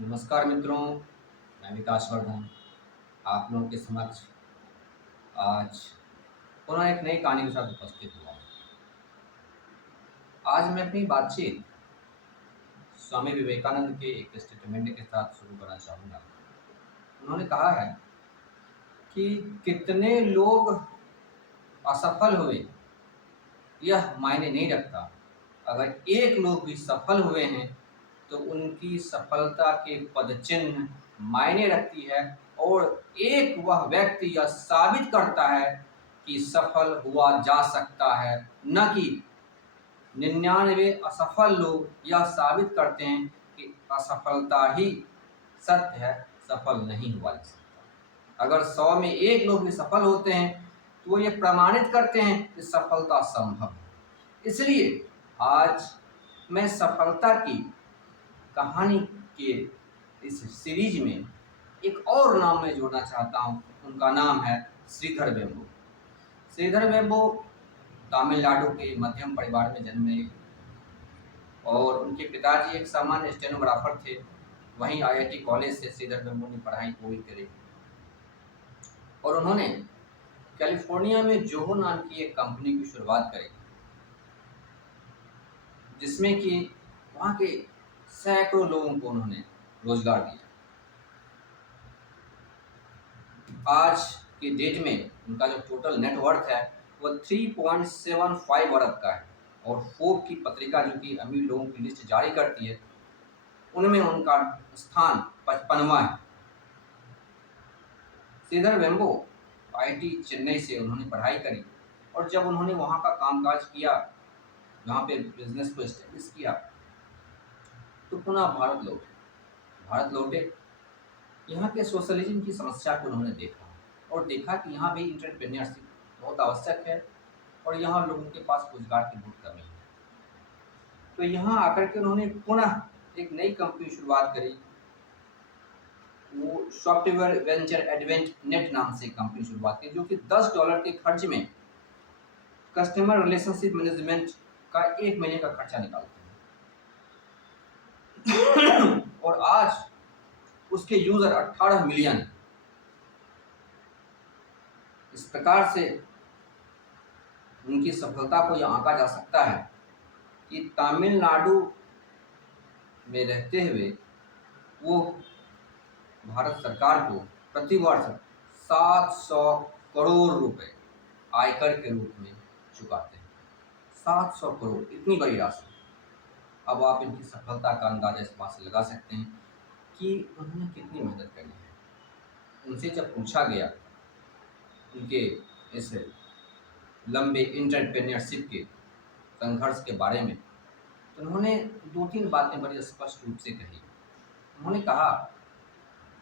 नमस्कार मित्रों, मैं विकास वर्धन आप लोगों के समक्ष आज पुनः एक नई कहानी के साथ उपस्थित हुआ हूँ। आज मैं अपनी बातचीत स्वामी विवेकानंद के एक स्टेटमेंट के साथ शुरू करना चाहूँगा। उन्होंने कहा है कि कितने लोग असफल हुए यह मायने नहीं रखता, अगर एक लोग भी सफल हुए हैं तो उनकी सफलता के पदचिन्ह मायने रखती है और एक वह व्यक्ति यह साबित करता है कि सफल हुआ जा सकता है, न कि 99 असफल लोग यह साबित करते हैं कि असफलता ही सत्य है, सफल नहीं हुआ जा सकता। अगर 100 में एक लोग भी सफल होते हैं तो वो ये प्रमाणित करते हैं कि सफलता संभव है। इसलिए आज मैं सफलता की कहानी के इस सीरीज में एक और नाम मैं जोड़ना चाहता हूँ। उनका नाम है श्रीधर वेम्बु। श्रीधर वेम्बु तमिलनाडु के मध्यम परिवार में जन्मे और उनके पिताजी एक सामान्य स्टेनोग्राफर थे। वहीं आईआईटी कॉलेज से श्रीधर वेम्बु ने पढ़ाई पूरी करी और उन्होंने कैलिफोर्निया में जोहो नाम की एक कंपनी की शुरुआत करी, जिसमें कि वहाँ के सैकड़ों लोगों को उन्होंने रोजगार दिया। आज के डेट में उनका जो टोटल नेटवर्थ है वो 3.75 अरब का है और फोर्ब्स की पत्रिका जो कि अमीर लोगों की लिस्ट जारी करती है उनमें उनका स्थान 55वां है। श्रीधर वेम्बु आईआईटी चेन्नई से उन्होंने पढ़ाई करी और जब उन्होंने वहाँ का कामकाज किया, यहाँ पे बिजनेस को एस्टेब्लिश किया, तो पुनः भारत लौटे। यहाँ के सोशलिज्म की समस्या को उन्होंने देखा और देखा कि यहाँ भी इंटरप्रेन्योरशिप बहुत आवश्यक है और यहाँ लोगों के पास रोजगार की बहुत कमी है। तो यहाँ आकर के उन्होंने पुनः एक नई कंपनी शुरुआत करी। वो सॉफ्टवेयर वेंचर एडवेंट नेट नाम से कंपनी शुरुआत की, जो कि $10 के खर्च में कस्टमर रिलेशनशिप मैनेजमेंट का 1 महीने का खर्चा निकालते हैं और आज उसके यूजर 18 मिलियन। इस प्रकार से उनकी सफलता को यह आंका जा सकता है कि तमिलनाडु में रहते हुए वो भारत सरकार को प्रतिवर्ष 700 करोड़ रुपए आयकर के रूप में चुकाते हैं। 700 करोड़, इतनी बड़ी राशि। अब आप इनकी सफलता का अंदाजा इस बात से लगा सकते हैं कि उन्होंने कितनी मेहनत करी है। उनसे जब पूछा गया उनके इस लंबे इंटरप्रेन्योरशिप के संघर्ष के बारे में, तो उन्होंने 2-3 बातें बड़ी स्पष्ट रूप से कही। उन्होंने कहा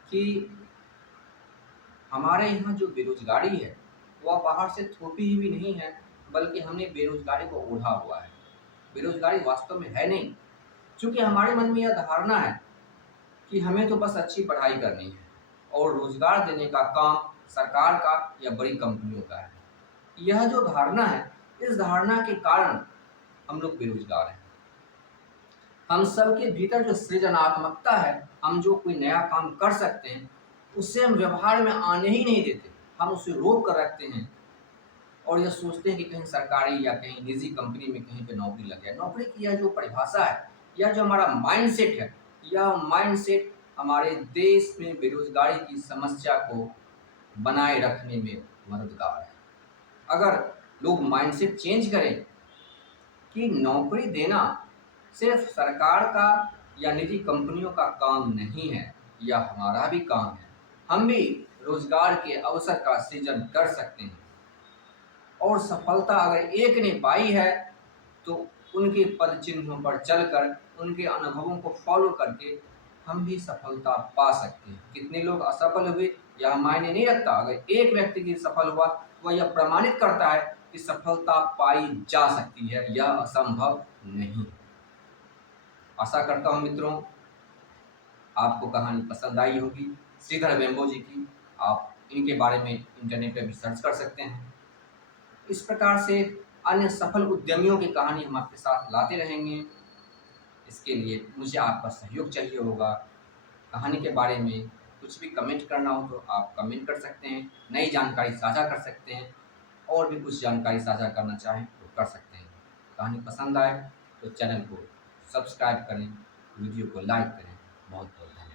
कि हमारे यहाँ जो बेरोजगारी है वह बाहर से थोपी हुई नहीं है, बल्कि हमने बेरोजगारी को ओढ़ा हुआ है। बेरोजगारी वास्तव में है नहीं, क्योंकि हमारे मन में यह धारणा है कि हमें तो बस अच्छी पढ़ाई करनी है और रोजगार देने का काम सरकार का या बड़ी कंपनियों का है। यह जो धारणा है, इस धारणा के कारण हम लोग बेरोजगार हैं। हम सब के भीतर जो सृजनात्मकता है, हम जो कोई नया काम कर सकते हैं, उससे हम व्यवहार में आने ही नहीं देते। हम उसे रोक कर रखते हैं और यह सोचते हैं कि कहीं सरकारी या कहीं निजी कंपनी में कहीं पे नौकरी लग जाए। नौकरी की यह जो परिभाषा है, यह जो हमारा माइंडसेट है, यह माइंडसेट हमारे देश में बेरोजगारी की समस्या को बनाए रखने में मददगार है। अगर लोग माइंडसेट चेंज करें कि नौकरी देना सिर्फ सरकार का या निजी कंपनियों का काम नहीं है, यह हमारा भी काम है। हम भी रोजगार के अवसर का सृजन कर सकते हैं और सफलता अगर एक ने पाई है तो उनके पद चिन्हों पर चलकर, उनके अनुभवों को फॉलो करके हम भी सफलता पा सकते हैं। कितने लोग असफल हुए यह मायने नहीं रखता, अगर एक व्यक्ति की सफल हुआ वह यह प्रमाणित करता है कि सफलता पाई जा सकती है, यह असंभव नहीं। आशा करता हूं मित्रों आपको कहानी पसंद आई होगी श्रीधर वेम्बु जी की। आप इनके बारे में इंटरनेट पर भी सर्च कर सकते हैं। इस प्रकार से अन्य सफल उद्यमियों की कहानी हम आपके साथ लाते रहेंगे। इसके लिए मुझे आपका सहयोग चाहिए होगा। कहानी के बारे में कुछ भी कमेंट करना हो तो आप कमेंट कर सकते हैं, नई जानकारी साझा कर सकते हैं, और भी कुछ जानकारी साझा करना चाहें तो कर सकते हैं। कहानी पसंद आए तो चैनल को सब्सक्राइब करें, वीडियो को लाइक करें। बहुत बहुत धन्यवाद।